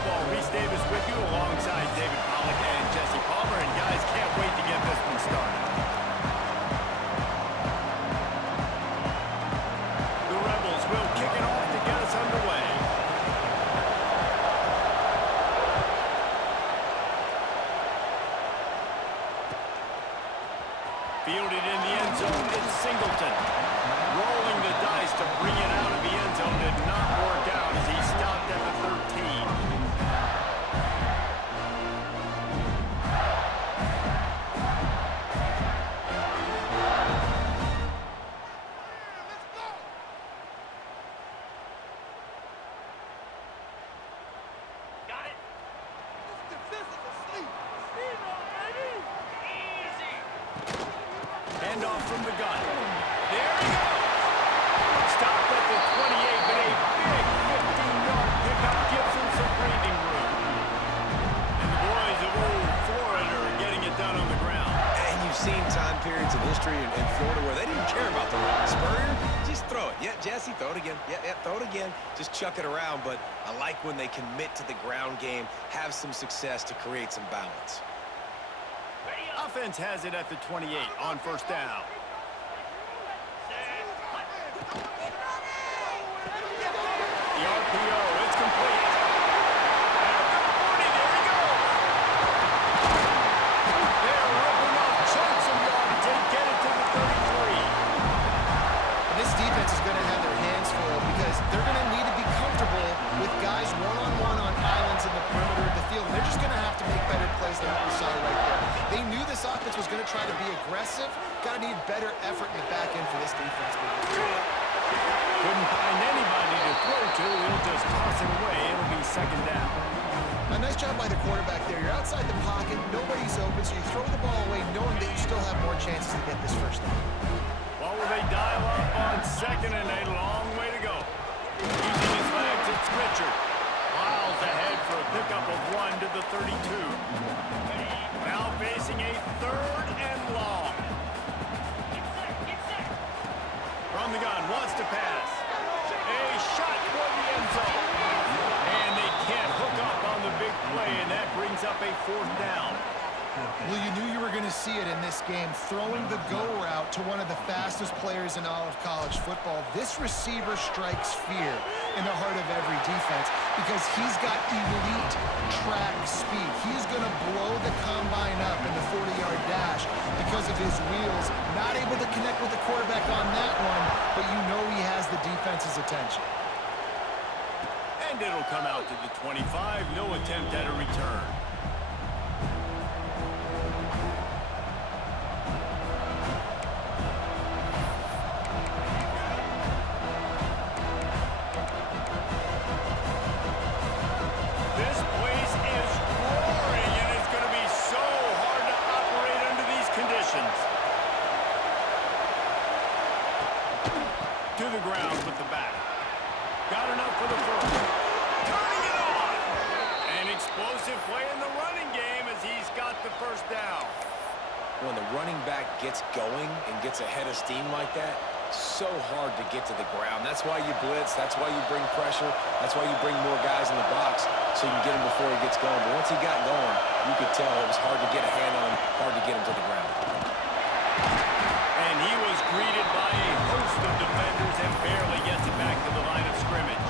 Football. Reese Davis with you alongside David Pollack and Jesse Palmer. And guys, can't wait to get this one started. The Rebels will kick it off to get us underway. Fielded in the end zone, it's Singleton. Rolling the dice to bring it out of the end zone did not work out as he stopped at the 13. Got it. Handoff from the gun. There he goes. Stopped at the 28, but a big 15-yard pickup gives him some breathing room. And the boys of old Florida are getting it done on the ground. And you've seen time periods in history in Florida where they didn't care about the run. Spurrier, just throw it. Yeah, Jesse, throw it again. Yeah, throw it again. Just chuck it around. But I like when they commit to the ground game, have some success to create some balance. Offense has it at the 28 on first down. The RPO, it's complete. And a 40, there he goes. They're ripping off chunks of yardage. They get it to the 33. And this defense is going to have their hands full because they're going to need to be comfortable with guys one-on-one on islands in the perimeter of the field. And they're just going to have to make better plays than what we saw right there. They knew this offense was going to try to be aggressive. Got to need better effort in the back end for this defense. Couldn't find anybody to throw to. He'll just toss it away. It'll be second down. A nice job by the quarterback there. You're outside the pocket. Nobody's open, so you throw the ball away knowing that you still have more chances to get this first down. Well, will they dial up on second and a long way to go? Using his legs, it's Richard. Miles ahead for a pickup of 1 to the 32. Now facing a third and long. From the gun, wants to pass. A shot toward the end zone. And they can't hook up on the big play, and that brings up a fourth down. Well, you knew you were going to see it in this game, throwing the go route to one of the fastest players in all of college football. This receiver strikes fear in the heart of every defense because he's got elite track speed. He's going to blow the combine up in the 40-yard dash because of his wheels. Not able to connect with the quarterback on that one, but you know he has the defense's attention. And it'll come out to the 25. No attempt at a return. To the ground with the back. Got enough for the first. Turning it on! An explosive play in the running game as he's got the first down. When the running back gets going and gets ahead of steam like that, so hard to get to the ground. That's why you blitz. That's why you bring pressure. That's why you bring more guys in the box so you can get him before he gets going. But once he got going, you could tell it was hard to get a hand on him, hard to get him to the ground. And he was greeted by a host of defenders and barely gets it back to the line of scrimmage.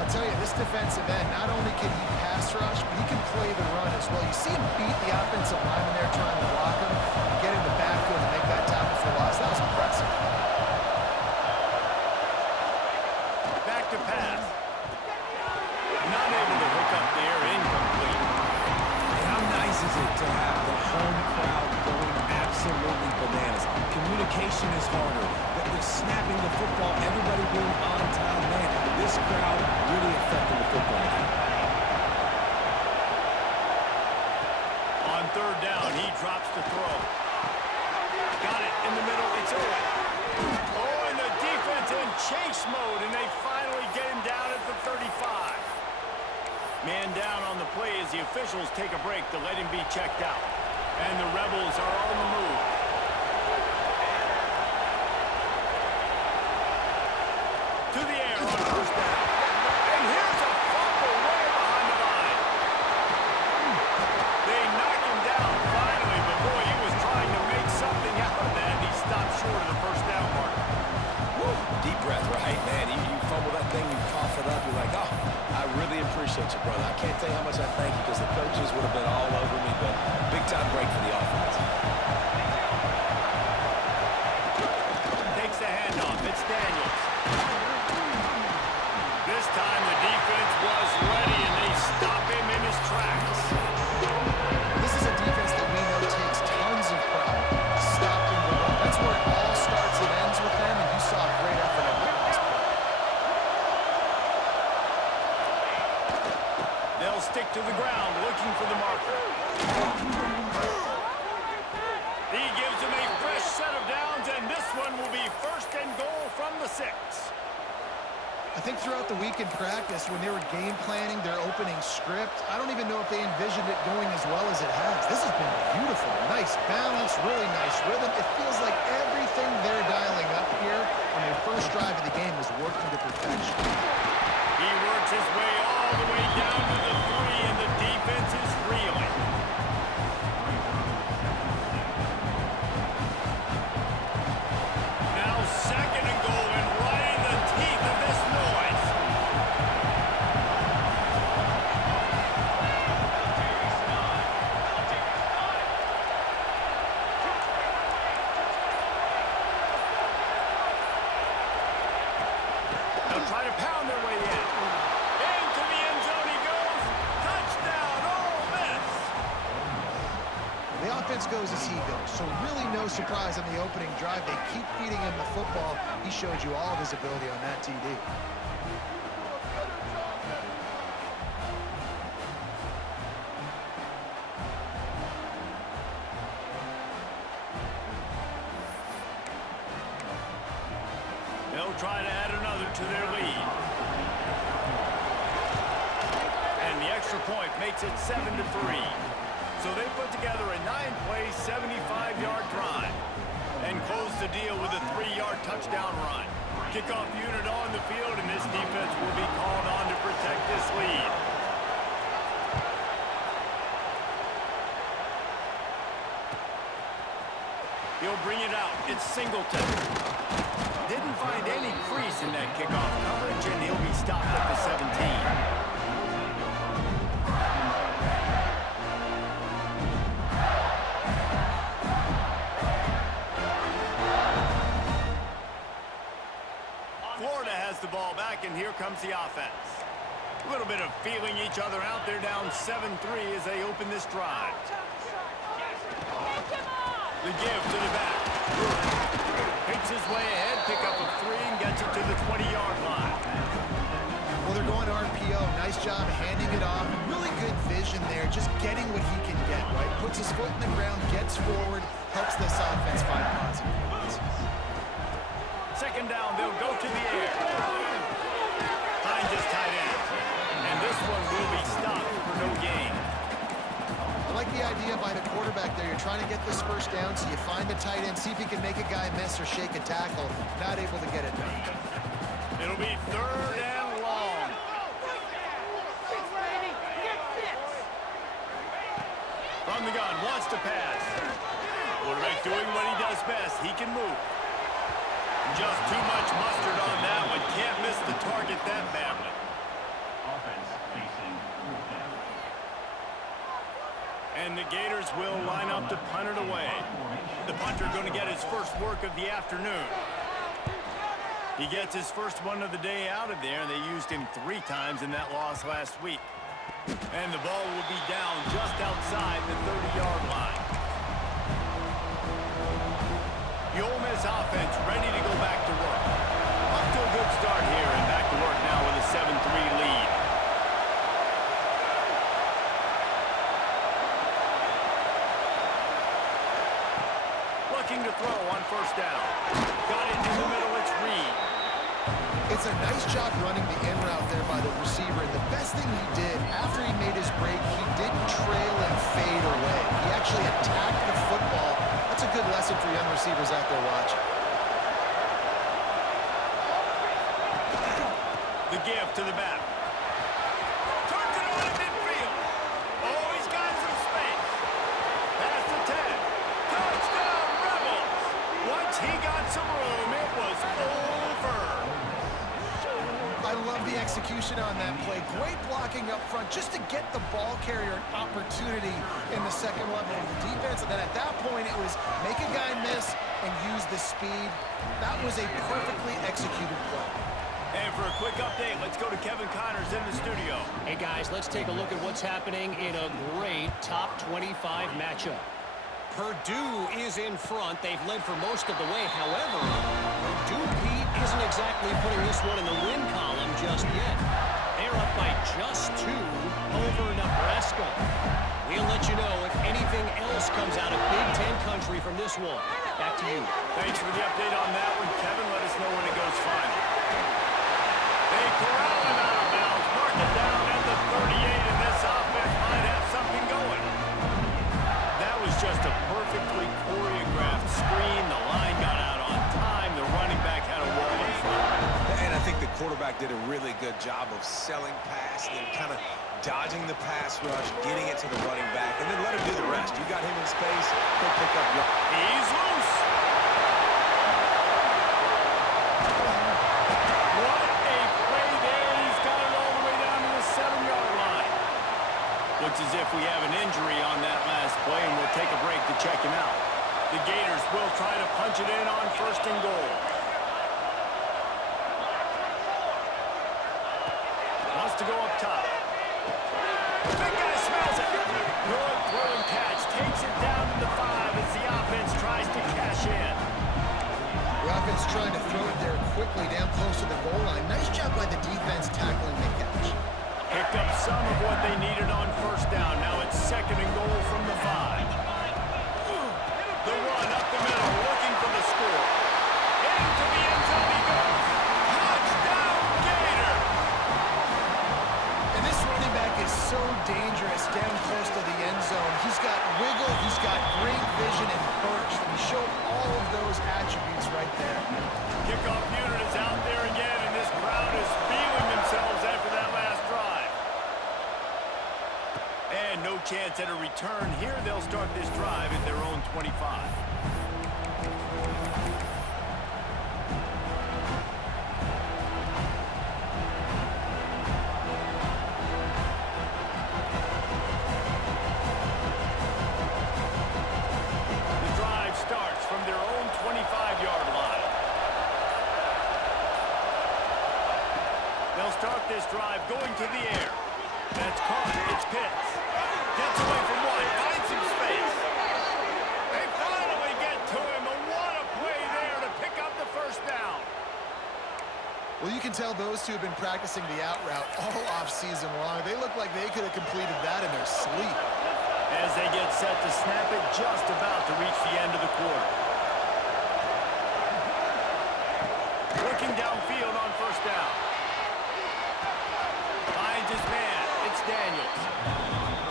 I'll tell you, this defensive end, not only can he pass rush, but he can play the run as well. You see him beat the offensive lineman there trying to block him, and get in the backfield and make that tackle for loss. That was impressive. Back to pass. Not able to hook up there, incomplete. How nice is it to have the home crowd going absolutely bananas? Communication is harder. They're snapping the football, everybody being on time. Man, this crowd really affecting the football game. On third down, he drops to throw. Got it in the middle, it's Owen. Oh, and the defense in chase mode, and they finally get him down at the 35. Man down on the play as the officials take a break to let him be checked out. And the Rebels are on the move. To the air on first down. And here's a fumble way appreciate you, brother. I can't tell you how much I thank you because the coaches would have been all over me, but big-time break for the offense. Takes the handoff. It's Daniels. This time the defense was ready, and they stop him in his tracks. This is a defense that we know takes tons of pride stopping the run. That's where it all starts and ends with them, and you saw a great effort on that last play. They'll stick to the ground looking for the marker. He gives him a fresh set of downs, and this one will be first and goal from the 6. I think throughout the week in practice, when they were game planning their opening script, I don't even know if they envisioned it going as well as it has. This has been beautiful. Nice balance, really nice rhythm. It feels like everything they're dialing up here on their first drive of the game is working to perfection. He works his way all the way down to the 3, and the defense is reeling. Now second and goal, and right in the teeth of this noise. They'll try to pound their way in. Into the end zone he goes. Touchdown, Ole Miss. The offense goes as he goes, so really no surprise on the opening drive. They keep feeding him the football. He showed you all of his ability on that TD. They'll try to add another to their lead. And the extra point makes it 7-3. So they put together a 9-play, 75-yard drive and close the deal with a 3-yard touchdown run. Kickoff unit on the field, and this defense will be called on to protect this lead. He'll bring it out. It's Singleton. Didn't find any crease in that kickoff coverage, and he'll be stopped at the 17. Florida has the ball back, and here comes the offense. A little bit of feeling each other out. They're down 7-3 as they open this drive. The give to the back. Picks his way ahead, pick up a 3, and gets it to the 20-yard line. Well, they're going RPO. Nice job handing it off. Really good vision there, just getting what he can get, right? Puts his foot in the ground, gets forward, helps this offense find positive points. Second down, they'll go to the air. Finds his tight end. And this one will be stopped for no gain. I like the idea by the quarterback there. You're trying to get this first down, so you find the tight end, see if he can make a guy miss or shake a tackle. Not able to get it done. It'll be third and long. From the gun, wants to pass. Quarterback doing what he does best. He can move. Just too much mustard on that one. Can't miss the target that badly. Offense facing fourth down. And the Gators will line up to punt it away. The punter going to get his first work of the afternoon. He gets his first one of the day out of there. They used him 3 times in that loss last week. And the ball will be down just outside the 30-yard line. The Ole Miss offense ready to go back to work. Off to a good start here, and back to work now with a 7-3 lead. Looking to throw on first down. Got it in the middle, it's Reed. It's a nice job running the in route there by the receiver. And the best thing he did, after he made his break, he didn't trail and fade away. He actually attacked the football. That's a good lesson for young receivers out there watching. The give to the back. Turns it over to midfield. Oh, he's got some space. Past the 10. Touchdown, Rebels. Once he got some room, it was over. I love the execution on that play. Great great blocking up front just to get the ball carrier an opportunity in the second level of the defense. And then at that point, it was make a guy miss and use the speed. That was a perfectly executed play. And for a quick update, let's go to Kevin Connors in the studio. Hey, guys, let's take a look at what's happening in a great top 25 matchup. Purdue is in front. They've led for most of the way. However, Purdue, Pete, isn't exactly putting this one in the win column just yet. They're up by just 2 over Nebraska. We'll let you know if anything else comes out of Big Ten country from this one. Back to you. Thanks for the update on that one, Kevin. Let us know when it goes final. They corral him out of bounds. Mark it down at the 38, and this offense might have something going. That was just a perfectly choreographed screen. The line got out on time. The running back had a wall in front. And I think the quarterback did a really good job of selling pass and then kind of dodging the pass rush, getting it to the running back, and then let him do the rest. You got him in space, he'll pick up your... He's loose. What a play there. He's got it all the way down to the 7-yard line. Looks as if we have an injury on that last play, and we'll take a break to check him out. The Gators will try to punch it in on 1st and goal. Wants to go up top. Big guy smells it. Good throw and catch. Takes it down to the 5 as the offense tries to cash in. The offense trying to throw it there quickly down close to the goal line. Nice job by the defense tackling the catch. Picked up some of what they needed on 1st down. Now it's 2nd and goal from the 5. The run up the middle, looking for the score. Into the end zone he goes. Touchdown, Gator! And this running back is so dangerous down close to the end zone. He's got wiggle, he's got great vision and burst, and he showed all of those attributes right there. Kickoff unit is out there again, and this crowd is feeling themselves after that last drive. And no chance at a return here. They'll start this drive at their own 25. The drive starts from their own 25-yard line. They'll start this drive going to the air. That's caught. It's Pitts. Gets away from one. Finds some space. They finally get to him. And what a play there to pick up the 1st down. Well, you can tell those two have been practicing the out route all off-season long. They look like they could have completed that in their sleep. As they get set to snap it, just about to reach the end of the quarter. Working downfield on 1st down. Finds his man. It's Daniels.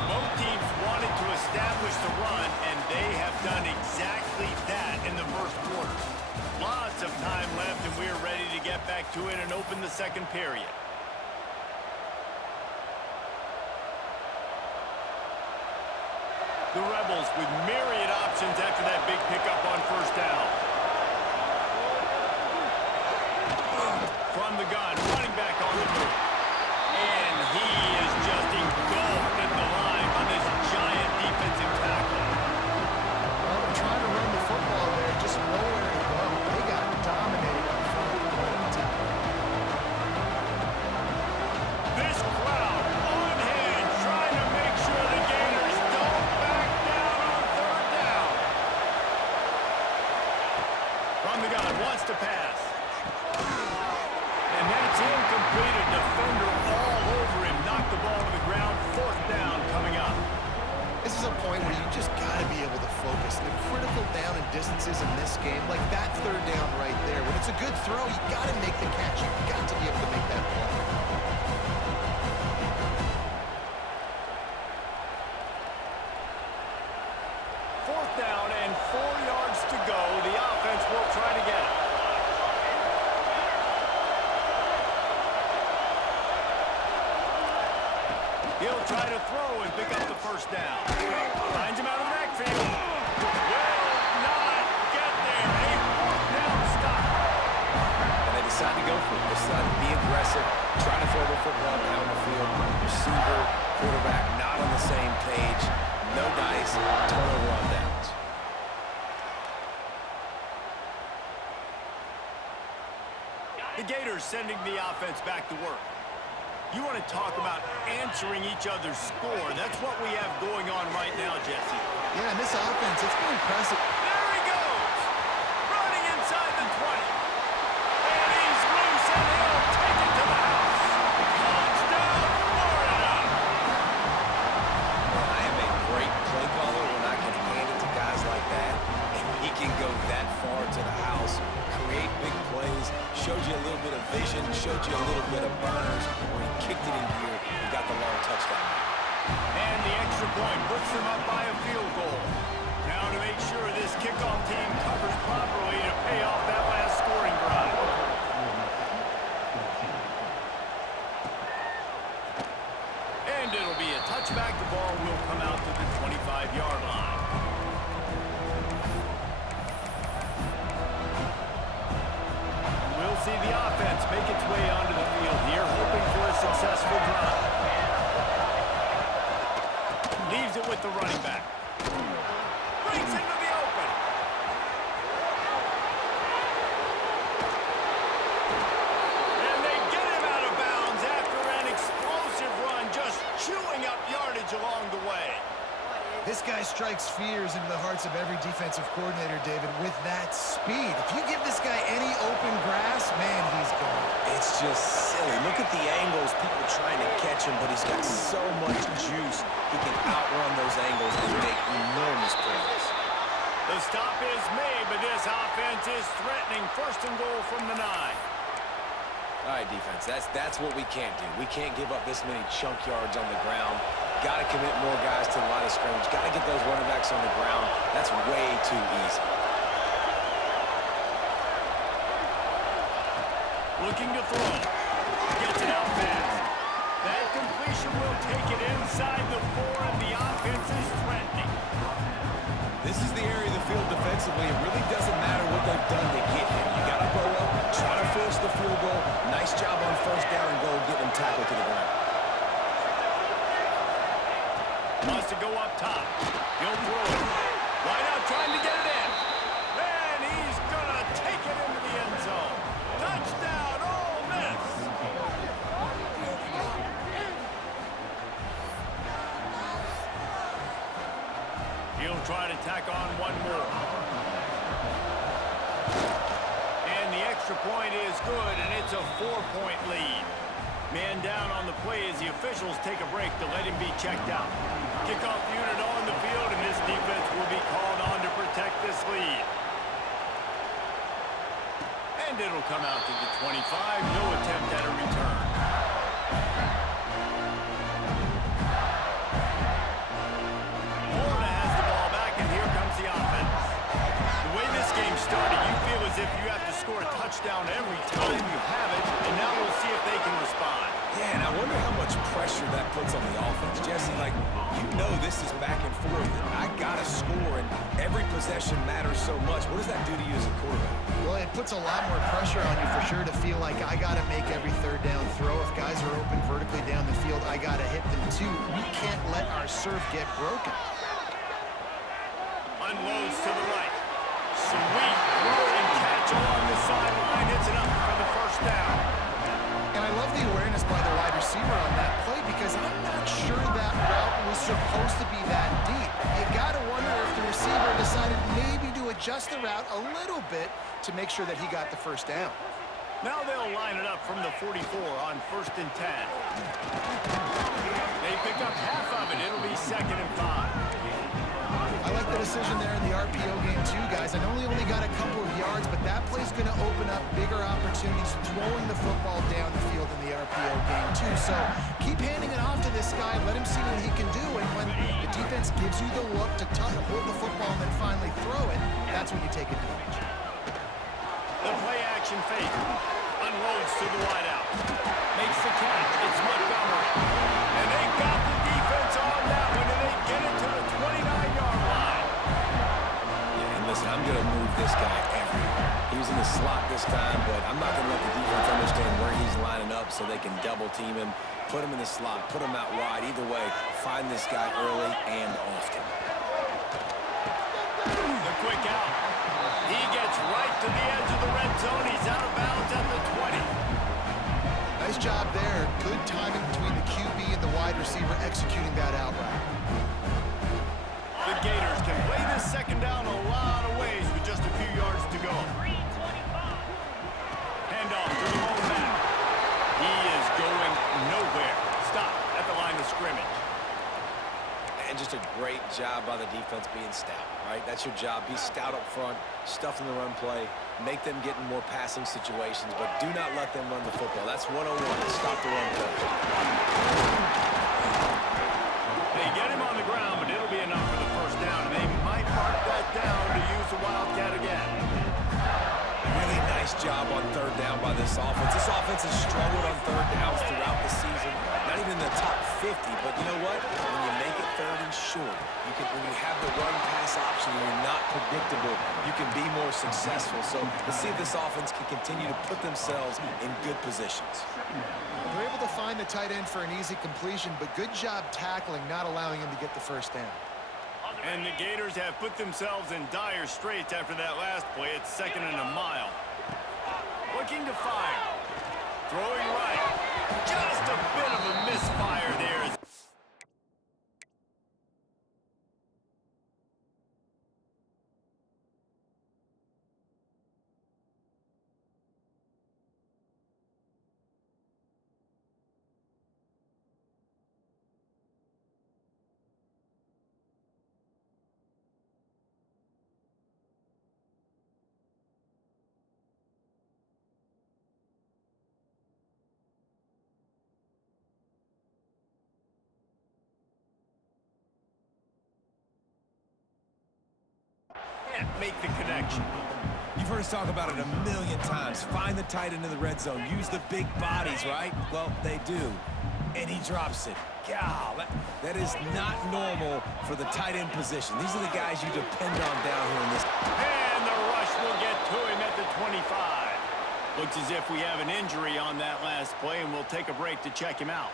Both teams wanted to establish the run, and they have done exactly that in the 1st quarter. Lots of time left, and we're ready to get back to it and open the 2nd period. The Rebels with myriad options after that big pickup on 1st down. From the gun, running back on the move. And he is just engulfed at the line by this giant defensive tackle. Well, they're trying to run the football there, just nowhere to go. They got dominated up front at the point of attack. This crowd on hand trying to make sure the Gators don't back down on 3rd down. From the gun, wants to pass. And that's incomplete. A defender all over him. Knocked the ball to the ground. 4th down coming up. This is a point where you just got to be able to focus. The critical down and distances in this game, like that 3rd down right there. When it's a good throw, you got to make the catch. You got to be able to make that play. Fourth down and 4 yards to go. The offense will try to get it. He'll try to throw and pick up the 1st down. Finds him out of the backfield. Will not get there. A 4th down stop. And they decide to go for it. Decide to be aggressive, try to throw the football down the field. Receiver, quarterback, not on the same page. No dice, turnover on downs. The Gators sending the offense back to work. You want to talk about answering each other's score. That's what we have going on right now, Jesse. Yeah, and this offense, it's been impressive. There he goes! Running inside the 20. And he's loose, and he'll take it to the house. Touchdown, Florida! I am a great play caller when I can hand it to guys like that, and he can go that far to the house, create big plays, showed you a little bit of vision, showed you a little bit of burners, where he kicked it in gear and got the long touchdown. And the extra point puts them up by a field goal. Now to make sure this kickoff team covers properly to pay off that last scoring drive. And it'll be a touchback. The ball will come out to the 25-yard line. And we'll see the offense make its way onto the field here, hoping for a successful drive. Leaves it with the running back. Breaks into the open. And they get him out of bounds after an explosive run, just chewing up yardage along the way. This guy strikes fears into the hearts of every defensive coordinator, David, with that speed. If you give this guy any open grass, man, he's gone. It's just silly. Look at the angles, people trying to catch him, but he's got so much juice. He can outrun those angles and make enormous plays. The stop is made, but this offense is threatening. First and goal from the 9. All right, defense, that's what we can't do. We can't give up this many chunk yards on the ground. Got to commit more guys to the line of scrimmage. Got to get those running backs on the ground. That's way too easy. Looking to throw. Gets it out fast. That completion will take it inside the 4, and the offense is threatening. This is the area of the field defensively. It really doesn't matter what they've done to get here. You got to go up, try to force the field goal. Nice job on first down and goal, getting them tackled to the ground. Wants to go up top. He'll throw it. Right out trying to get it in. And he's going to take it into the end zone. Touchdown, Ole Miss. He'll try to tack on one more. And the extra point is good, and it's a 4-point lead. Man down on the play as the officials take a break to let him be checked out. Kickoff unit on the field, and this defense will be called on to protect this lead. And it'll come out to the 25. No attempt at a return. Florida has the ball back, and here comes the offense. The way this game started, you feel as if you have to score a touchdown every time you have it, and now we'll see if they can respond. Yeah, and I wonder how much pressure that puts on the offense. Jesse, like, you know this is back and forth. I got to score, and every possession matters so much. What does that do to you as a quarterback? Well, it puts a lot more pressure on you for sure to feel like I got to make every third down throw. If guys are open vertically down the field, I got to hit them too. We can't let our serve get broken. Unloads to the right. Sweet throw and catch along the sideline. It's enough for the first down. And I love the awareness by the wide receiver on that play because I'm not sure that route was supposed to be that deep. You got to wonder if the receiver decided maybe to adjust the route a little bit to make sure that he got the first down. Now they'll line it up from the 44 on 1st and 10. They pick up half of it. It'll be 2nd and 5. I like the decision there in the RPO game too, guys. I know he only got a couple of yards, but that play's going to open up bigger opportunities throwing the football down the field in the RPO game too. So keep handing it off to this guy. Let him see what he can do. And when the defense gives you the look to hold the football and then finally throw it, that's when you take advantage. The play action fake. Unloads to the wideout. Makes the catch. It's Montgomery. And they got the defense on that one, and they get it to the 29-yard line. Yeah, and listen, I'm going to move this guy everywhere. He was in the slot this time, but I'm not going to let the defense so they can double team him, put him in the slot, put him out wide. Either way, find this guy early and often. The quick out. He gets right to the edge of the red zone. He's out of bounds at the 20. Nice job there. Good timing between the QB and the wide receiver executing that out route. The Gators can play this second down a lot of ways with just a few yards to go. Handoff to the lone back. He is going nowhere. Stop at the line of scrimmage. And just a great job by the defense being stout, right? That's your job. Be stout up front, stuff in the run play, make them get in more passing situations, but do not let them run the football. That's 101. Stop the run first. They get him on the ground, but it'll be enough for the first down, and they might mark that down to use the Wildcat again. Really nice job on third down by this offense. This offense has struggled on third downs throughout the season. Not even in the top 50, but you know what? When you make it third and short, when you have the run-pass option and you're not predictable, you can be more successful. So let's see if this offense can continue to put themselves in good positions. They're able to find the tight end for an easy completion, but good job tackling, not allowing him to get the first down. And the Gators have put themselves in dire straits after that last play. It's 2nd and a mile. Looking to fire. Throwing right. Just a bit of a misfire there. Can't make the connection. You've heard us talk about it a million times. Find the tight end in the red zone. Use the big bodies, right? Well, they do. And he drops it. God, that is not normal for the tight end position. These are the guys you depend on down here in this. And the rush will get to him at the 25. Looks as if we have an injury on that last play, and we'll take a break to check him out.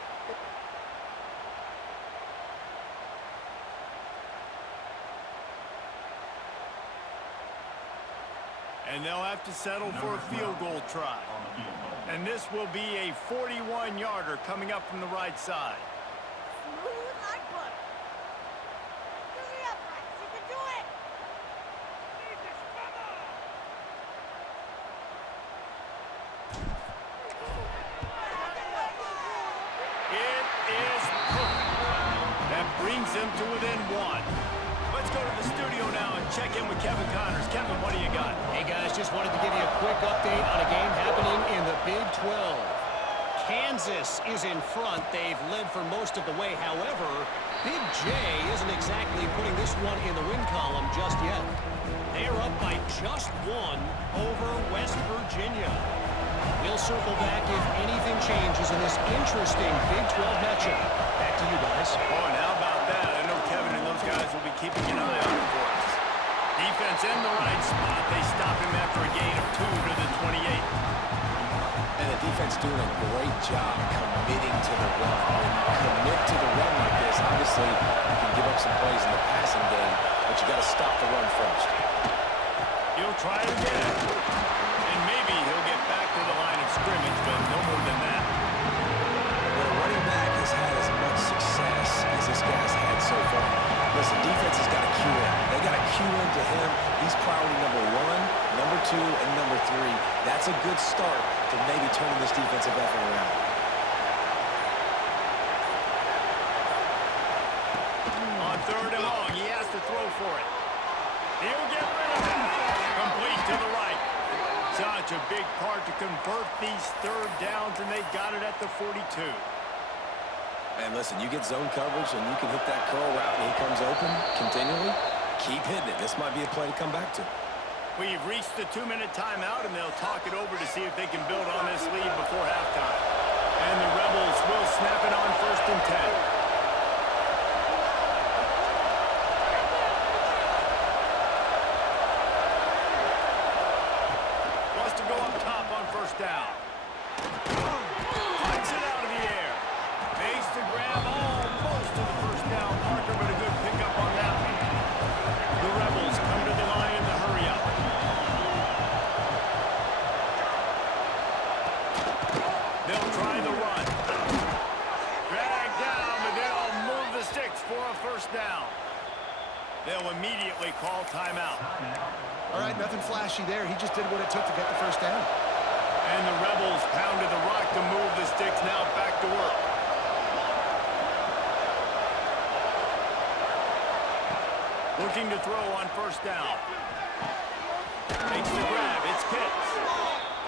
And they'll have to settle for a field goal try. And this will be a 41-yarder coming up from the right side. Smooth like butter. Do the uprights. You can do it. It is perfect. That brings them to within one. Let's go to the studio now and check in with Kevin Connors. Kevin, what do you got? Hey, guys, just wanted to give you a quick update on a game happening in the Big 12. Kansas is in front. They've led for most of the way. However, Big J isn't exactly putting this one in the win column just yet. They are up by just one over West Virginia. We'll circle back if anything changes in this interesting Big 12 matchup. Back to you guys. Oh, and how about that? I know Kevin and those guys will be keeping an eye on it for us. Defense in the right spot. They stop him after a gain of 2 to the 28. And the defense doing a great job committing to the run. When you commit to the run like this, obviously you can give up some plays in the passing game, but you got to stop the run first. He'll try it again. And maybe he'll get back to the line of scrimmage, but no more than that. When a running back has had as much success as this guy's had so far, listen, defense has got to cue in. They got to cue in to him. He's priority number 1, number 2, and number 3. That's a good start to maybe turning this defensive effort around. On 3rd and long, he has to throw for it. He'll get rid of it. Complete to the right. Such a big part to convert these 3rd downs, and they got it at the 42. And listen, you get zone coverage and you can hit that curl route and he comes open continually. Keep hitting it. This might be a play to come back to. We've reached the 2-minute timeout, and they'll talk it over to see if they can build on this lead before halftime. And the Rebels will snap it on 1st and 10. Wants to go up top on 1st down. They'll immediately call timeout. All right, nothing flashy there. He just did what it took to get the first down. And the Rebels pounded the rock to move the sticks now back to work. Looking to throw on first down. Makes the grab. It's Pitts.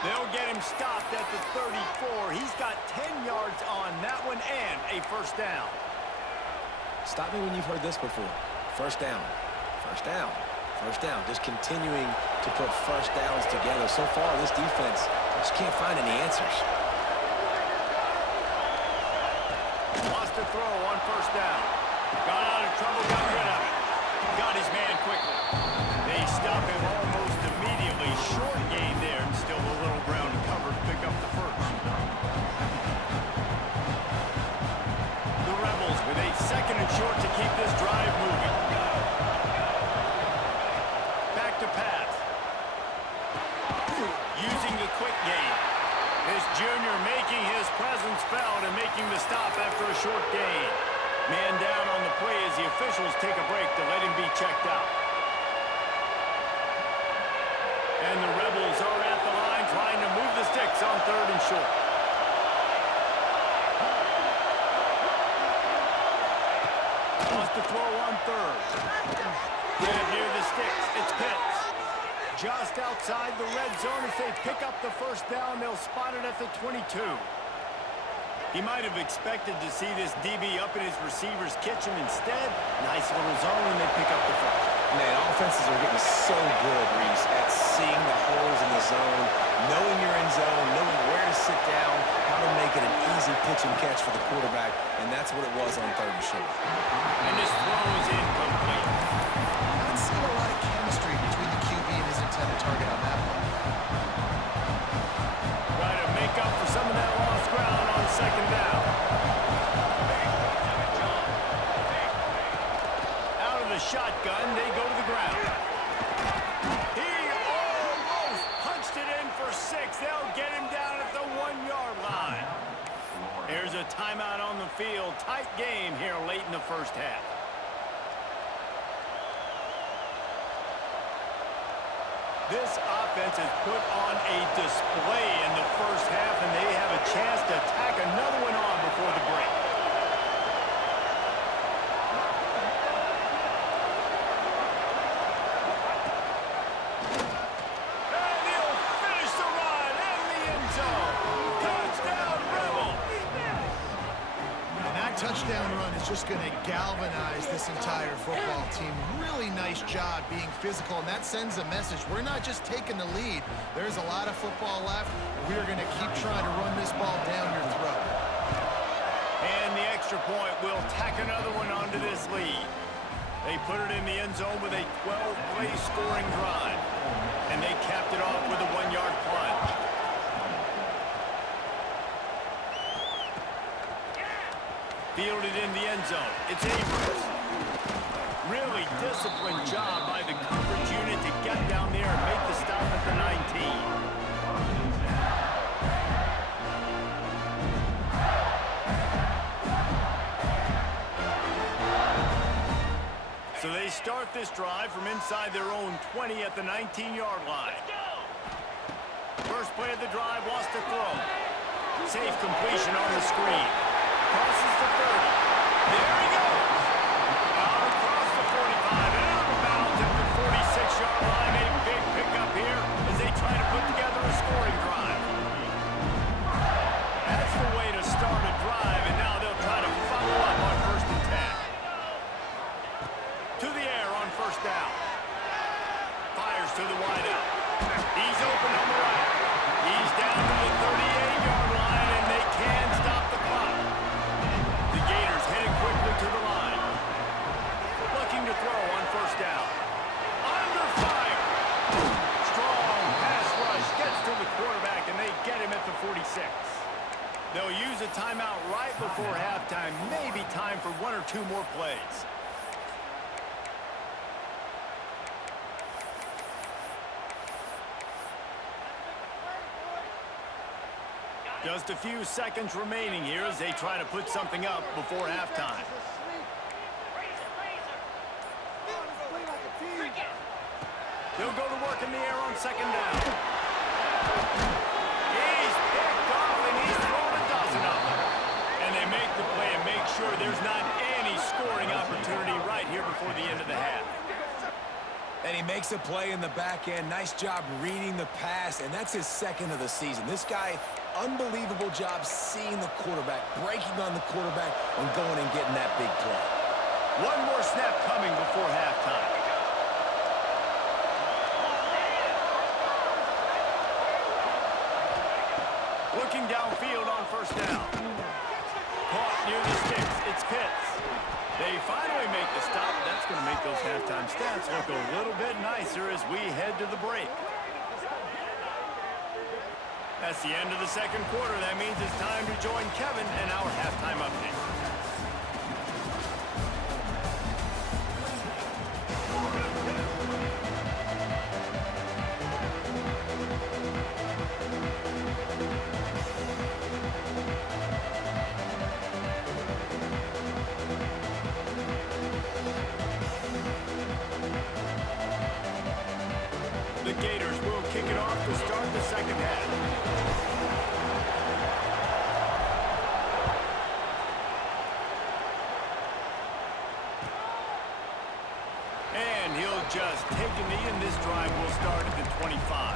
They'll get him stopped at the 34. He's got 10 yards on that one and a first down. Stop me when you've heard this before. First down. First down. First down. Just continuing to put first downs together. So far, this defense just can't find any answers. Lost a throw on first down. Got out of trouble, got rid of it. Got his man quickly. They stop him almost immediately. Short gain there and still a little ground to cover to pick up the first. The Rebels with a second and short to keep this drive moving. Back to pass. Using the quick game. This junior making his presence felt and making the stop after a short gain. Man down on the play as the officials take a break to let him be checked out. And the Rebels are at the line trying to move the sticks on third and short. Wants to throw on third. Grab near the sticks. It's Pitts. Just outside the red zone as they pick up the first down. They'll spot it at the 22. He might have expected to see this DB up in his receiver's kitchen. Instead, nice little zone, and they pick up the first. Man, offenses are getting so good, Reese, at seeing the holes in the zone, knowing you're in zone, knowing where to sit down, how to make it an easy pitch and catch for the quarterback, and that's what it was on third and short. And this throw is incomplete. Not seeing a lot of chemistry between the QB and his intended target on that play. Try to make up for some of that lost ground on second down. Out of the shotgun, they go to the ground. He almost punched it in for 6. They'll get him down at the 1-yard line. There's a timeout on the field. Tight game here late in the first half. This offense has put on a display in the first half, and they have a chance to tack another one on before the break. And he'll finish the run in the end zone. Touchdown, Rebels! And that touchdown run is just going to galvanize this entire football team. Really nice job being physical, and that sends a message. We're not just taking the lead. There's a lot of football left, and we're going to keep trying to run this ball down your throat. And the extra point will tack another one onto this lead. They put it in the end zone with a 12-play scoring drive, and they capped it off with a 1-yard plunge. Fielded in the end zone. It's Abrams. Really disciplined job by the coverage unit to get down there and make the stop at the 19. So they start this drive from inside their own 20 at the 19-yard line. First play of the drive, lost to throw. Safe completion on the screen. Crosses the 30. There he goes. Out across the 45 and out of bounds at the 46-yard line. A big pickup here as they try to put together a scoring drive. That's the way to start a drive, and now they'll try to follow up on first and 10. To the air on first down. Fires to the wideout. He's open on the right. He's down to the 38-yard line, and they can stop the clock. The Gators headed quickly to the line. Looking to throw on first down. Under fire. Strong pass rush gets to the quarterback, and they get him at the 46. They'll use a timeout right before halftime. Maybe time for 1 or 2 more plays. Just a few seconds remaining here as they try to put something up before halftime. He'll go to work in the air on second down. He's picked off, and he's thrown a dozen of them. And they make the play and make sure there's not any scoring opportunity right here before the end of the half. And he makes a play in the back end. Nice job reading the pass, and that's his second of the season. This guy, unbelievable job seeing the quarterback, breaking on the quarterback, and going and getting that big play. One more snap coming before halftime. Looking downfield on first down. Caught near the sticks. It's Pitts. They finally make the stop. That's going to make those halftime stats look a little bit nicer as we head to the break. That's the end of the second quarter. That means it's time to join Kevin and our halftime update. The Gators will kick it off to start the second half. And he'll just take a knee, and this drive will start at the 25.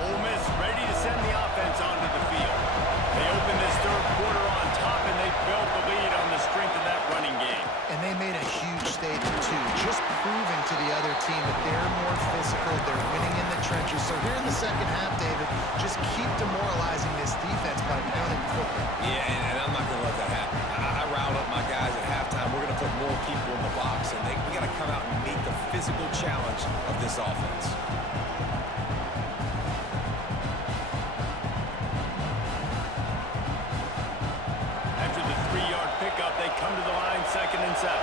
Ole Miss ready to send the offense onto the field. They open this third quarter on top, and they built the lead on the strength of that running game. And they made a huge statement, too, just proving to the other team that they're more physical, they're winning in the trenches. So here in the second half, David, just keep demoralizing this defense by pounding the football. Yeah, and I'm not going to let that happen. I riled up my guys at halftime. We're going to put more people in the box, and we got to come out and meet the physical challenge of this offense. After the 3-yard pickup, they come to the line, 2nd and 7.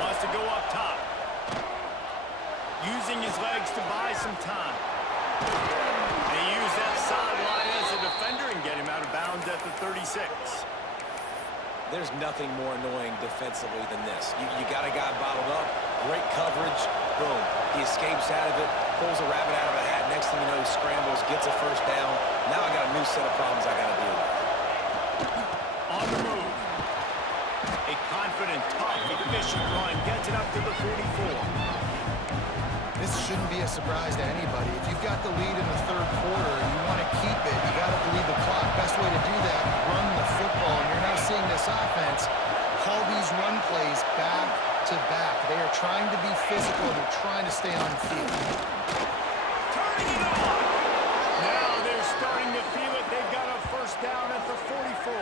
Wants to go up top. Using his legs to buy some time. They use that sideline as a defender and get him out of bounds at the 36. There's nothing more annoying defensively than this. You got a guy bottled up, great coverage, boom. He escapes out of it, pulls a rabbit out of a hat. Next thing you know, he scrambles, gets a first down. Now I got a new set of problems I got to deal with. On the move. A confident, tough, efficient run gets it up to the 44. This shouldn't be a surprise to anybody. If you've got the lead in the third quarter and you want to keep it, you got to bleed the clock. Best way to do that, run the football. And you're now seeing this offense call these run plays back to back. They are trying to be physical. They're trying to stay on the field. Turning it on. Now they're starting to feel it. They've got a first down at the 44.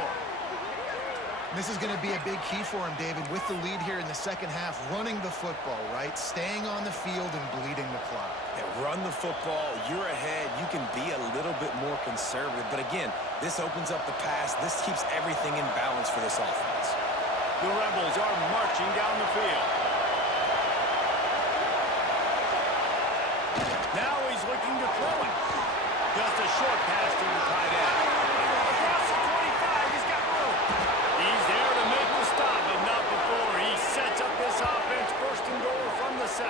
This is going to be a big key for him, David, with the lead here in the second half, running the football, right? Staying on the field and bleeding the clock. Yeah, run the football. You're ahead. You can be a little bit more conservative. But again, this opens up the pass. This keeps everything in balance for this offense. The Rebels are marching down the field. Now he's looking to throw it. Just a short pass to the tight end. Across the 25, he's got room. He's there to make the stop, but not before. He sets up this offense, 1st and goal from the 7.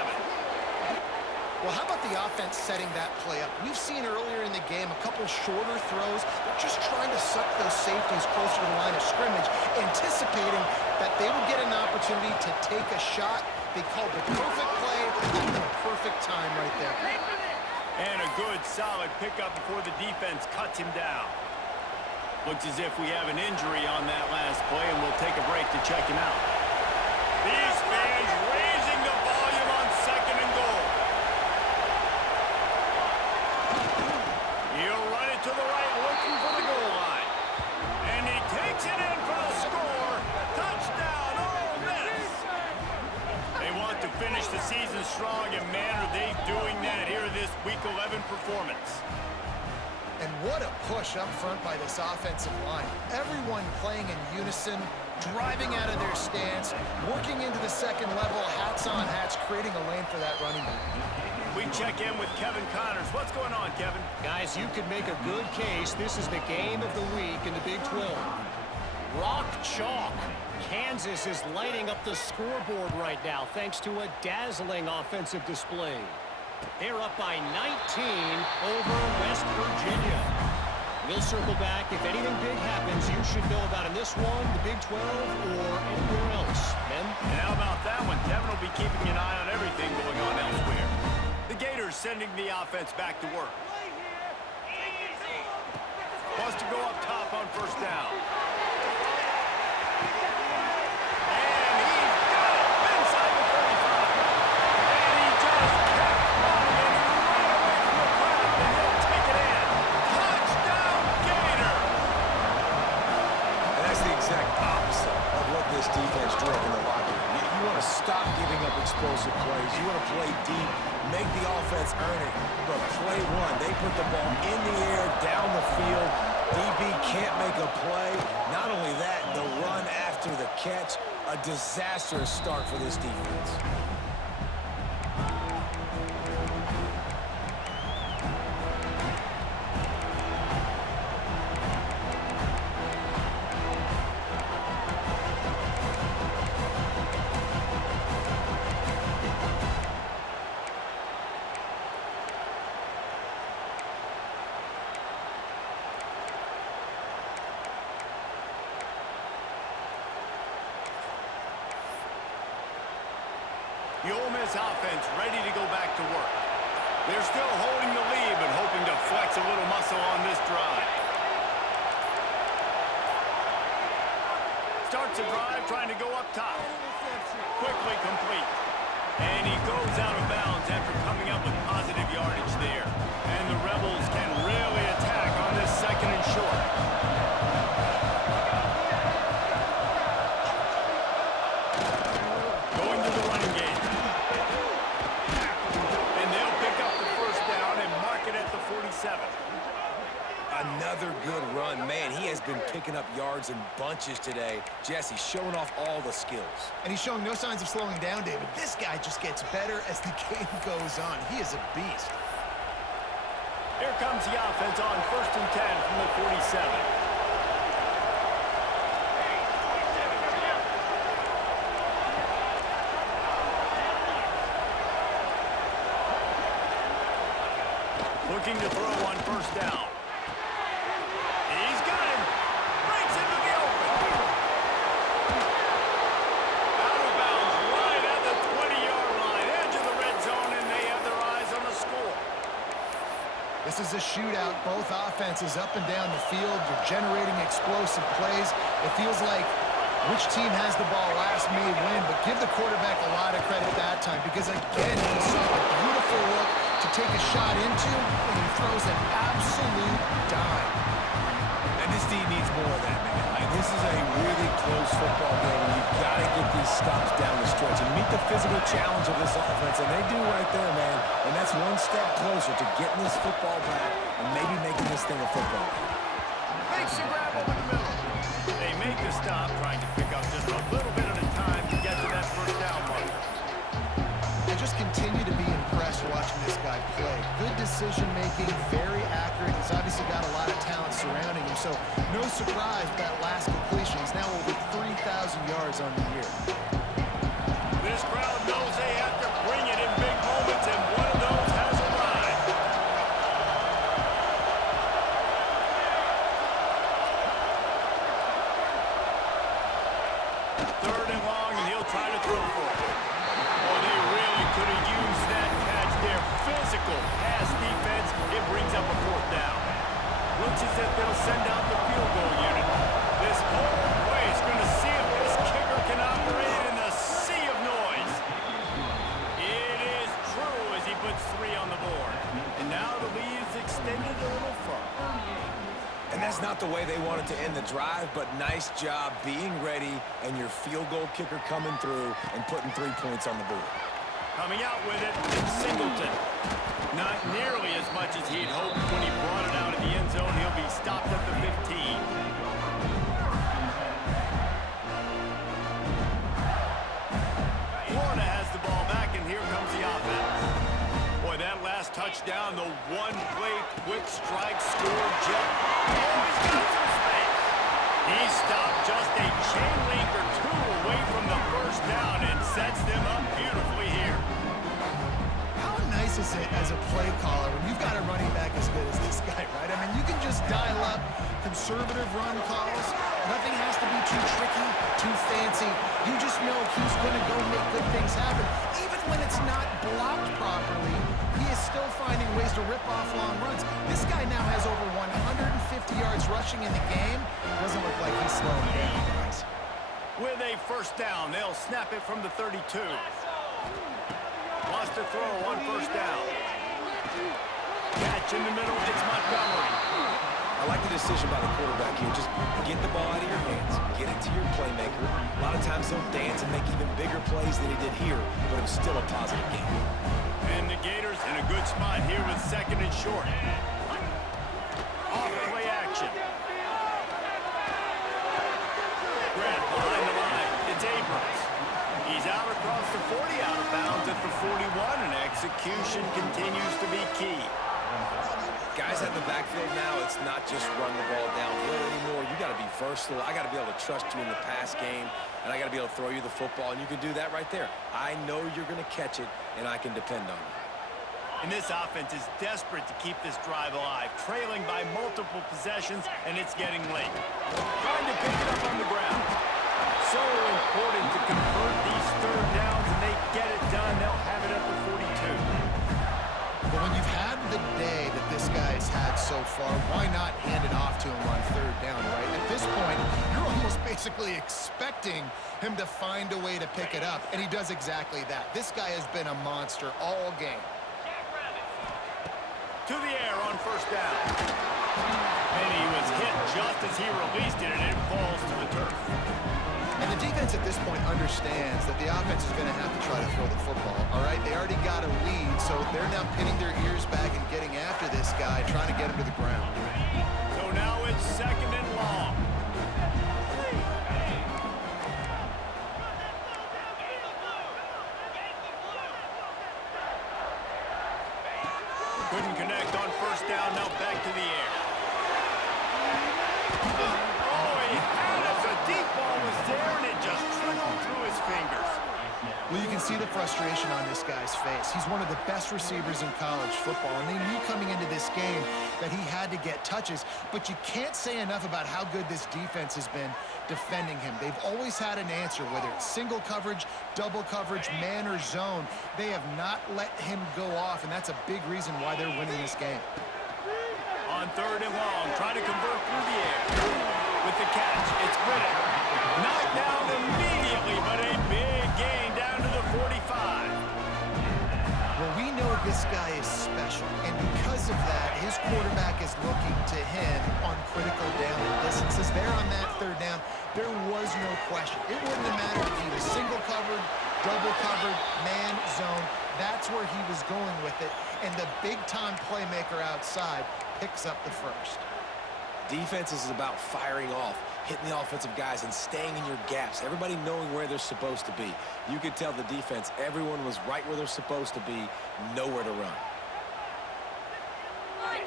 Well, how about the offense setting that play up? We've seen earlier in the game a couple shorter throws. They're just trying to suck those safeties closer to the line of scrimmage, anticipating that they would get an opportunity to take a shot. They called the perfect play at the perfect time right there. And a good, solid pickup before the defense cuts him down. Looks as if we have an injury on that last play, and we'll take a break to check him out. These fans raising the volume on 2nd and goal. He'll run it to the right, looking for the goal line. And he takes it in for the score. Touchdown, Ole Miss. They want to finish the season strong, and man, are they doing that here this Week 11 performance. And what a push up front by this offensive line. Everyone playing in unison, driving out of their stance, working into the second level, hats on hats, creating a lane for that running back. We check in with Kevin Connors. What's going on, Kevin? Guys, you could make a good case. This is the game of the week in the Big 12. Rock chalk. Kansas is lighting up the scoreboard right now thanks to a dazzling offensive display. They're up by 19 over West Virginia. We'll circle back. If anything big happens, you should know about in this one, the Big 12, or anywhere else. Men? And how about that one? Kevin will be keeping an eye on everything going on elsewhere. The Gators sending the offense back to work. Wants to go up top on first down. Defense drew up in the locker room. You want to stop giving up explosive plays. You want to play deep, make the offense earn it. But play one, they put the ball in the air, down the field. DB can't make a play. Not only that, the run after the catch, a disastrous start for this defense. The Ole Miss offense ready to go back to work. They're still holding the lead, but hoping to flex a little muscle on this drive. Starts a drive trying to go up top. Quickly complete. And he goes out of bounds after coming up with positive yardage there. And the Rebels can really attack on this second and short. Going to the running game. At the 47. Another good run. Man, he has been picking up yards in bunches today. Jesse showing off all the skills. And he's showing no signs of slowing down, David. This guy just gets better as the game goes on. He is a beast. Here comes the offense on 1st and 10 from the 47. Looking to throw on first down. He's got him. Breaks into the open. Out of bounds right at the 20-yard line. Edge of the red zone, and they have their eyes on the score. This is a shootout. Both offenses up and down the field. They're generating explosive plays. It feels like which team has the ball last may win, but give the quarterback a lot of credit that time because, again, he saw a beautiful look to take a shot into, and he throws an absolute dime. And this team needs more of that, man. Like, this is a really close football game, and you've got to get these stops down the stretch and meet the physical challenge of this offense, and they do right there, man. And that's one step closer to getting this football back and maybe making this thing a football game. Makes the grab over the middle. They make the stop, trying to pick up just a little bit at a time to get to that first down marker. I just continue to be impressed watching this guy play. Good decision-making, very accurate. He's obviously got a lot of talent surrounding him, so no surprise that last completion. He's now over 3,000 yards on the year. This crowd knows they have to bring it in big moments, and one of those has arrived. Third and long, and he'll try to throw for it. Oh, they really could have used that catch there. Physical pass defense. It brings up a fourth down. Looks as if they'll send out the field goal unit. This whole place going to see if this kicker can operate in the sea of noise. It is true as he puts 3 on the board. And now the lead is extended a little further. And that's not the way they wanted to end the drive, but nice job being ready and your field goal kicker coming through and putting 3 points on the board. Coming out with it, it's Singleton. Not nearly as much as he'd hoped when he brought it out of the end zone. He'll be stopped at the 15. Florida has the ball back, and here comes the offense. Boy, that touchdown, the one-play quick strike score jet. Oh, he's got some space. He stopped just a chain link or two away from the first down and sets them up beautifully here. How nice is it as a play caller when you've got a running back as good as this guy, right? I mean, you can just dial up conservative run calls. Nothing has to be too tricky, too fancy. You just know he's going to go make good things happen. Even when it's not blocked properly, he is still finding ways to rip off long runs. This guy now has over 150 yards rushing in the game. Doesn't look like he's slowing down, guys. With a first down, they'll snap it from the 32. Wants to throw on first down. Catch in the middle, it's Montgomery. I like the decision by the quarterback here. Just get the ball out of your hands. Get it to your playmaker. A lot of times he'll dance and make even bigger plays than he did here, but it was still a positive game. And the Gators in a good spot here with second and short. Off play action. Grant behind the line. It's Abrams. He's out across the 40, out of bounds at the 41, and execution continues to be key. Guys at the backfield now, it's not just run the ball downhill anymore. You got to be versatile. I got to be able to trust you in the pass game, and I got to be able to throw you the football, and you can do that right there. I know you're going to catch it, and I can depend on you. And this offense is desperate to keep this drive alive, trailing by multiple possessions, and it's getting late. Trying to pick it up on the ground. So important to convert these third downs, and they get it done. They'll have it at the 42. But when you've had the day that this guy's had so far, why not hand it off to him on third down, right? At this point, you're almost basically expecting him to find a way to pick it up, and he does exactly that. This guy has been a monster all game. To the air on first down. And he was hit just as he released it, and it falls to the turf. And the defense at this point understands that the offense is going to have to try to throw the football, all right? They already got a lead, so they're now pinning their ears back and getting after this guy, trying to get him to the ground. So now it's second and long. Couldn't connect on first down, now back to the air. Oh, he had us. A deep ball was there, and it just trickled through his fingers. Well, you can see the frustration on this guy's face. He's one of the best receivers in college football, and they knew coming into this game that he had to get touches, but you can't say enough about how good this defense has been defending him. They've always had an answer, whether it's single coverage, double coverage, man or zone. They have not let him go off, and that's a big reason why they're winning this game. On third and long, try to convert through the air. With the catch, it's Riddick. Knocked down immediately, but a big gain down to the 45. Well, we know this guy is special, and because of that, his quarterback is looking to him on critical down and distances. There on that third down, there was no question. It wouldn't have mattered if he was single covered, double covered, man, zone. That's where he was going with it, and the big-time playmaker outside picks up the first. Defense is about firing off, hitting the offensive guys, and staying in your gaps. Everybody knowing where they're supposed to be. You could tell the defense, everyone was right where they're supposed to be, nowhere to run.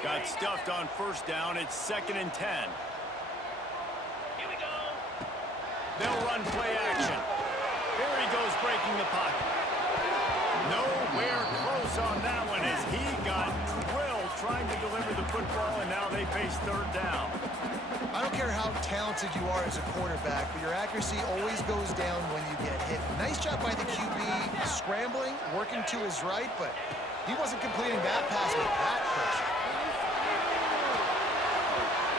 Got stuffed on first down. It's second and 10. Here we go. They'll run play action. Here he goes breaking the pocket. Nowhere close on that one as he got drilled trying to deliver the football, and now they face third down. I don't care how talented you are as a quarterback, but your accuracy always goes down when you get hit. Nice job by the QB scrambling, working to his right, but he wasn't completing that pass with that pressure.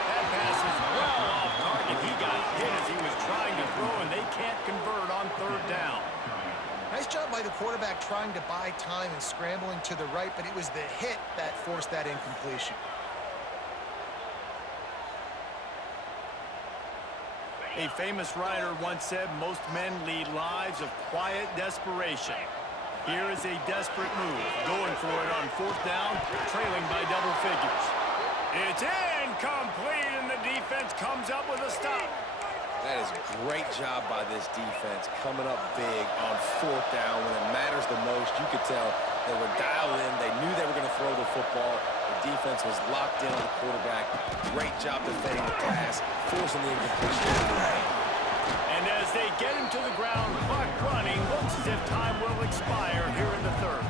That pass is well off target. He got hit as he was trying to throw, and they can't convert on third down. Nice job by the quarterback trying to buy time and scrambling to the right, but it was the hit that forced that incompletion. A famous writer once said, most men lead lives of quiet desperation. Here is a desperate move, going for it on fourth down, trailing by double figures. It's incomplete, and the defense comes up with a stop. That is a great job by this defense, coming up big on fourth down when it matters the most. You could tell they were dialed in. They knew they were going to throw the defense was locked in on the quarterback. Great job defending the pass, forcing the incompletion. And as they get him to the ground, clock running, looks as if time will expire here in the third.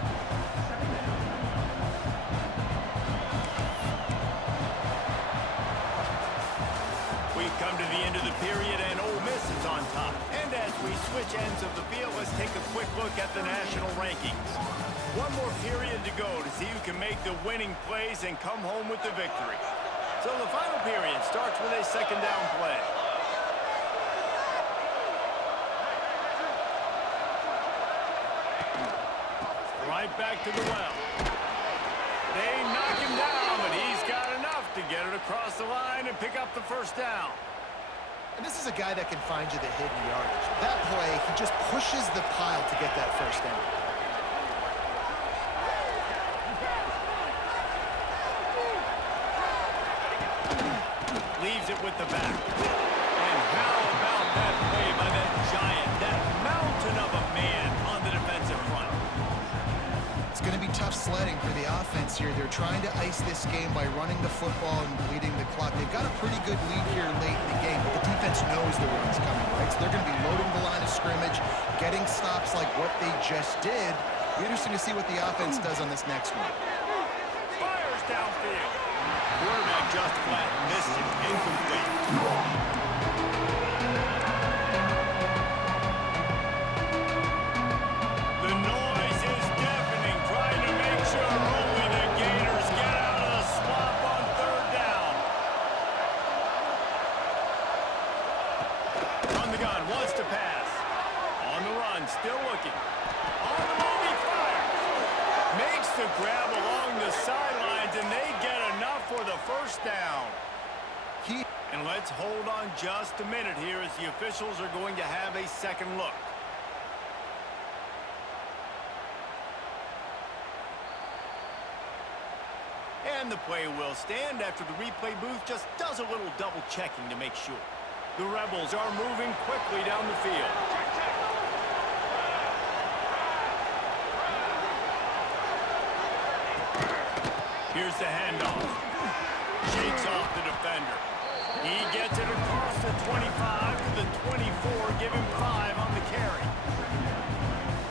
We've come to the end of the period, and Ole Miss is on top. And as we switch ends of the field, let's take a quick look at the national rankings. One more period to go to see who can make the winning plays and come home with the victory. So the final period starts with a second down play. Right back to the well. They knock him down, but he's got enough to get it across the line and pick up the first down. And this is a guy that can find you the hidden yardage. That play, he just pushes the pile to get that first down. Leaves it with the back. And how about that play by that giant, that mountain of a man on the defensive front? It's going to be tough sledding for the offense here. They're trying to ice this game by running the football and bleeding the clock. They've got a pretty good lead here late in the game, but the defense knows the run's coming, right? So they're going to be loading the line of scrimmage, getting stops like what they just did. Be interesting to see what the offense does on this next one. Fires downfield. Quarterback just flat missed it. Incomplete. The noise is deafening, trying to make sure only the Gators get out of the swamp on third down. On the gun, wants to pass. On the run, still looking. On the move, he fires. Makes the grab along the sidelines, and they get enough for the first down. And let's hold on just a minute here as the officials are going to have a second look. And the play will stand after the replay booth just does a little double checking to make sure. The Rebels are moving quickly down the field. Here's the handoff. Shakes off the defender. He gets it across the 25 to the 24. Give him 5 on the carry.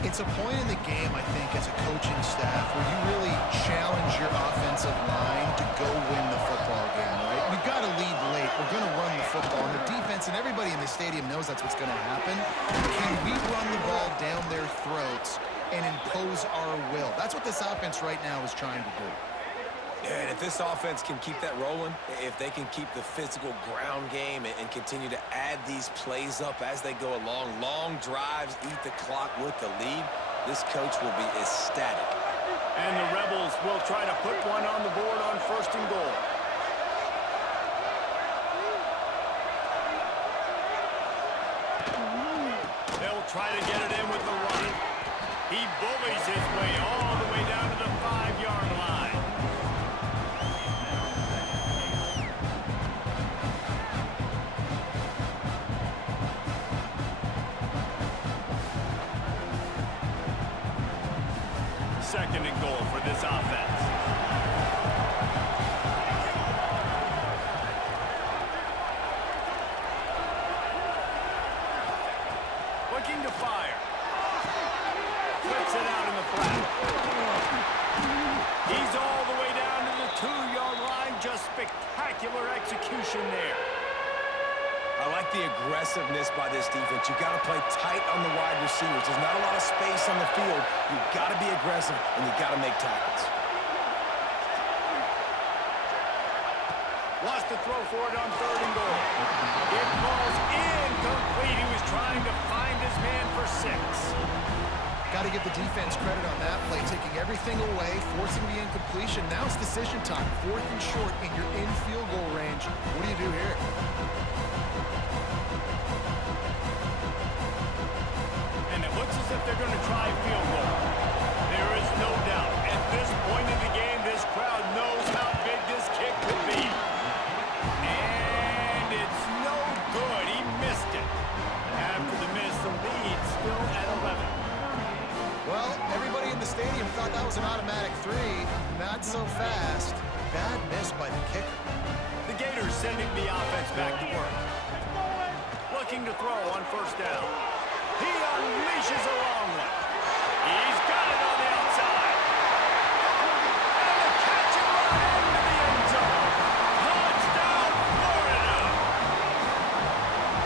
It's a point in the game, I think, as a coaching staff where you really challenge your offensive line to go win the football game, right? We've got to lead late. We're going to run the football. And the defense and everybody in the stadium knows that's what's going to happen. Can we run the ball down their throats and impose our will? That's what this offense right now is trying to do. And if this offense can keep that rolling, if they can keep the physical ground game and continue to add these plays up as they go along, long drives, eat the clock with the lead, this coach will be ecstatic. And the Rebels will try to put one on the board on first and goal. They'll try to get it in with the run. He bullies his way all the way down to the 5-yard line. Second and goal for this offense. Looking to fire. Flips it out in the flat. He's all the way down to the 2-yard line. Just spectacular execution there. I like the aggressiveness by this defense. You've got to play tight on the wide receivers. There's not a lot of space on the field. You've got to be aggressive, and you've got to make tackles. Wants to throw for it on third and goal. It falls incomplete. He was trying to find his man for 6. Got to give the defense credit on that play, taking everything away, forcing the incompletion. Now it's decision time. 4th and short, and you're in field goal range. What do you do here? And it looks as if they're going to try field goal. There is no doubt. At this point in the game, this crowd knows how big this kick could be. And it's no good. He missed it. After the miss, the lead still at 11. Well, everybody in the stadium thought that was an automatic 3. Not so fast. Bad sending the offense back to work. Looking to throw on first down. He unleashes a long one. He's got it on the outside. And the catch and run into the end zone. Touchdown, Florida!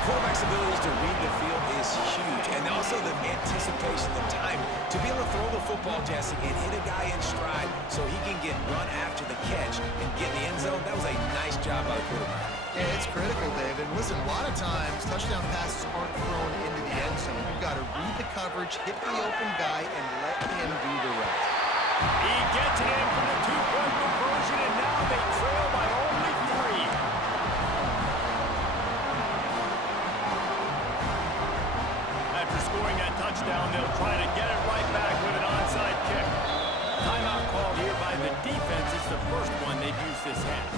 Quarterback's abilities to read the field is huge, and also the anticipation, the time to be able to throw the football, Jesse, and hit a guy in stride so he can get run after the catch and get in the end zone. That was a nice job by the quarterback. Yeah, it's critical, Dave. And listen, a lot of times, touchdown passes aren't thrown into the end zone. You've got to read the coverage, hit the open guy, and let him do the rest. He gets it in for the two-point conversion, and now they trail by only 3. After scoring that touchdown, they'll try to get it right back with an onside kick. Timeout called here by the defense. It's the first one they've used this half.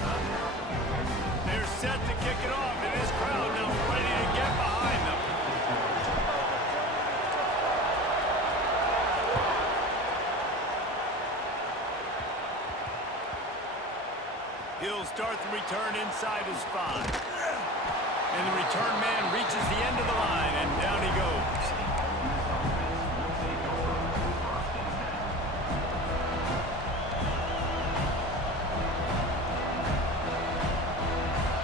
They're set to kick it off, and this crowd now ready to get behind them. He'll start the return inside his 5. And the return man reaches the end of the line, and down he goes.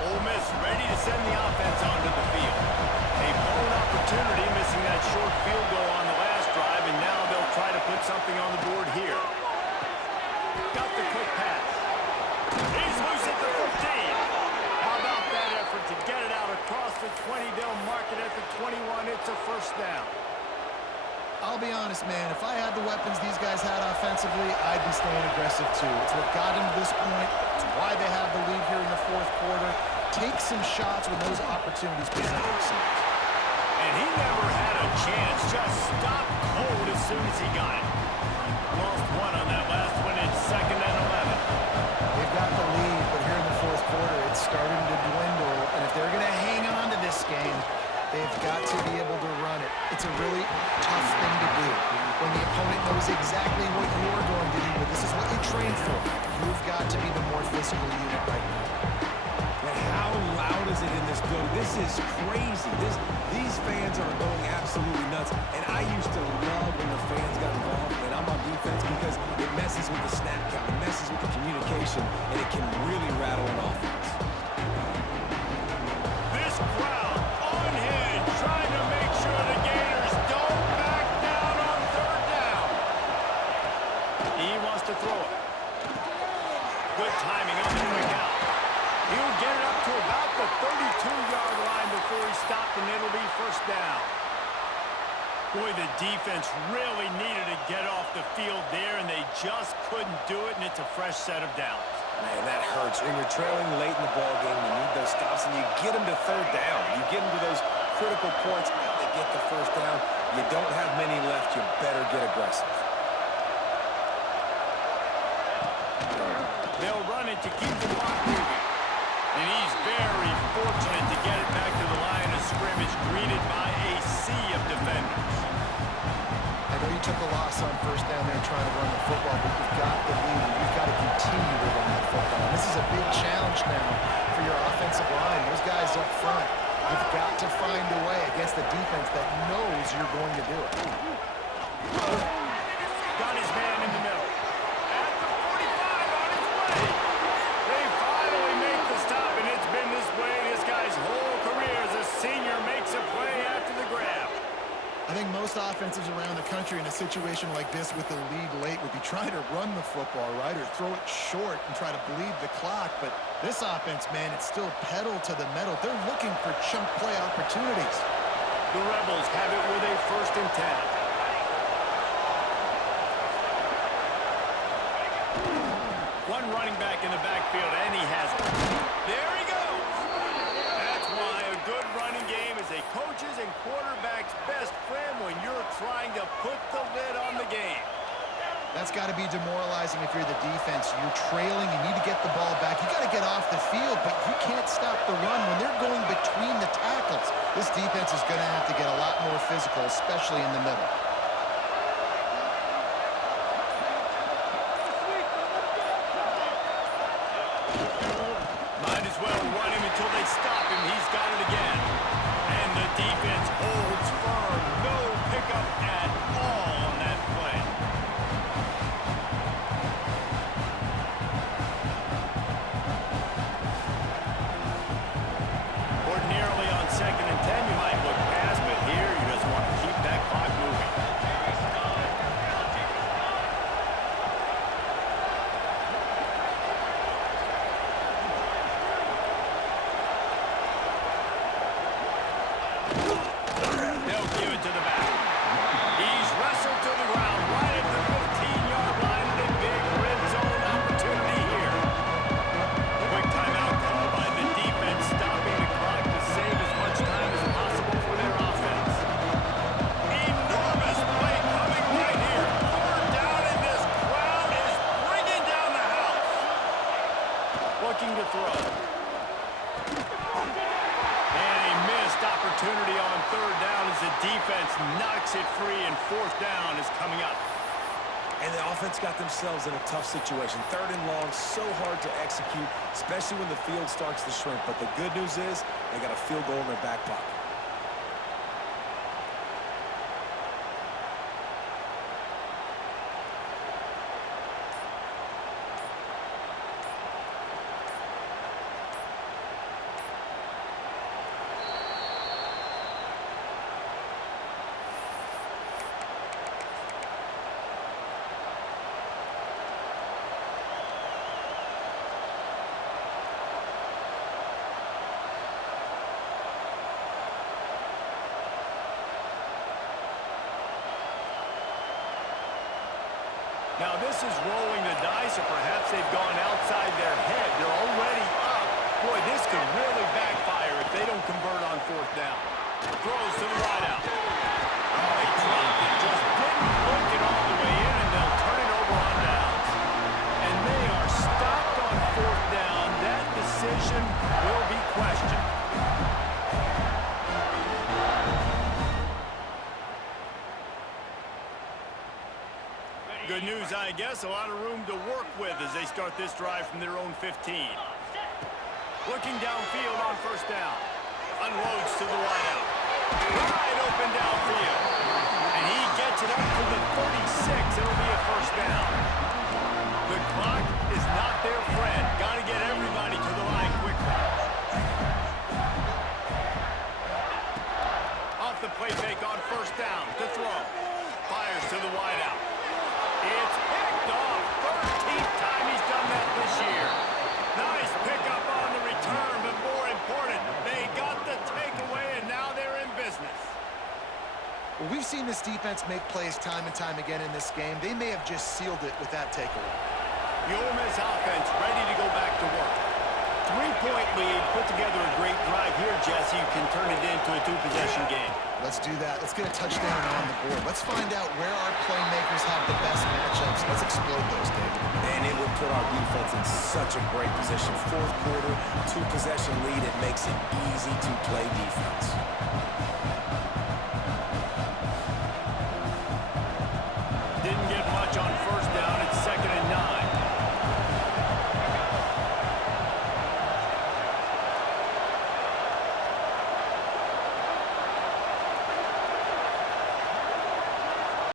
Ole Miss ready to send the offense onto the field. A blown opportunity, missing that short field goal on the last drive, and now they'll try to put something on the board here. Got the quick pass. He's loose at the 15. How about that effort to get it out across the 20? They'll mark it at the 21. It's a first down. I'll be honest, man. If I had the weapons these guys had offensively, I'd be staying aggressive too. It's what got them to this point. It's why they have the lead here in the fourth quarter. Take some shots when those opportunities present themselves. And he never had a chance. Just stopped cold as soon as he got it. Lost one on that last one. It's 2nd and 11. They've got the lead, but here in the fourth quarter, it's starting to dwindle. And if they're going to hang on to this game, they've got to be able to run it. It's a really tough thing to do when the opponent knows exactly what you're going to do, but this is what you train for. You've got to be the more physical unit right now. And how loud is it in this building? This is crazy. These fans are going absolutely nuts. And I used to love when the fans got involved, and I'm on defense because it messes with the snap count, it messes with the communication, and it can really rattle an offense. This crowd unhinged, trying to make sure the Gators don't back down on 3rd down. He wants to throw it. Good timing on the quick out. He'll get it up to about the 32-yard line before he stopped, and it'll be first down. Boy, the defense really needed to get off the field there, and they just couldn't do it, and it's a fresh set of downs. Man, that hurts. When you're trailing late in the ballgame, you need those stops, and you get them to 3rd down. You get them to those critical points. Now they get the first down. You don't have many left. You better get aggressive. They'll run it to keep the clock moving. And he's very fortunate to get it back to the line of scrimmage, greeted by a sea of defenders. I know you took a loss on first down there trying to run the football, but you've got the lead, and you've got to continue to run the football. And this is a big challenge now for your offensive line. Those guys up front, you've got to find a way against the defense that knows you're going to do it. Got his man in the middle. At the 45 on his way. They finally make the stop, and it's been this way this guy's whole career as a senior makes a play after the grab. I think most offenses around the country in a situation like this with the lead late would be trying to run the football, right, or throw it short and try to bleed the clock. But this offense, man, it's still pedal to the metal. They're looking for chunk play opportunities. The Rebels have it with a 1st and 10. One running back in the backfield, and he has it. There he goes. That's why a good running game is a coach's and quarterback's best friend when you're trying to put the lid on the game. That's got to be demoralizing if you're the defense. You're trailing. You need to get the ball back. You got to get off the field, but you can't stop the run when they're going between the tackles. This defense is going to have to get a lot more physical, especially in the middle. Might as well run him they stop him. He's got it again. And the defense holds firm. No pickup at all on that play. Ordinarily on 2nd and 10, you might look past, but here you just want to keep that clock moving. They'll give it to the back. He's wrestled to the ground right at the 15-yard line and a big red zone opportunity here. Quick timeout call by the defense, stopping the clock to save as much time as possible for their offense. Enormous play coming right here. 3rd down, and this crowd is bringing down the house. Looking to throw. And a missed opportunity on 3rd down as the defense knocks it free, and 4th down is coming up. And the offense got themselves in a tough situation. 3rd and long, so hard to execute, especially when the field starts to shrink. But the good news is they got a field goal in their back pocket. Now this is rolling the dice, or perhaps they've gone outside their head. They're already up. Boy, this could really backfire if they don't convert on 4th down. Throws to the wideout. Oh, he dropped it. Just didn't look it all the way in, and they'll turn it over on downs. And they are stopped on 4th down. That decision will be questioned. Good news, I guess. A lot of room to work with as they start this drive from their own 15. Looking downfield on 1st down. Unloads to the wideout. Wide open downfield. And he gets it up to the 36. It'll be a 1st down. The clock is not their friend. Got to get everybody to the line quickly. Off the play fake on 1st down to throw. Fires to the wideout. It's picked off. 13th time he's done that this year. Nice pickup on the return, but more important, they got the takeaway, and now they're in business. Well, we've seen this defense make plays time and time again in this game. They may have just sealed it with that takeaway. The Ole Miss offense ready to go back to work. 3-point lead, put together a great drive here, Jesse. You can turn it into a 2-possession game. Let's do that. Let's get a touchdown on the board. Let's find out where our playmakers have the best matchups. Let's explode those, David. And it would put our defense in such a great position. 4th quarter, 2-possession lead. It makes it easy to play defense.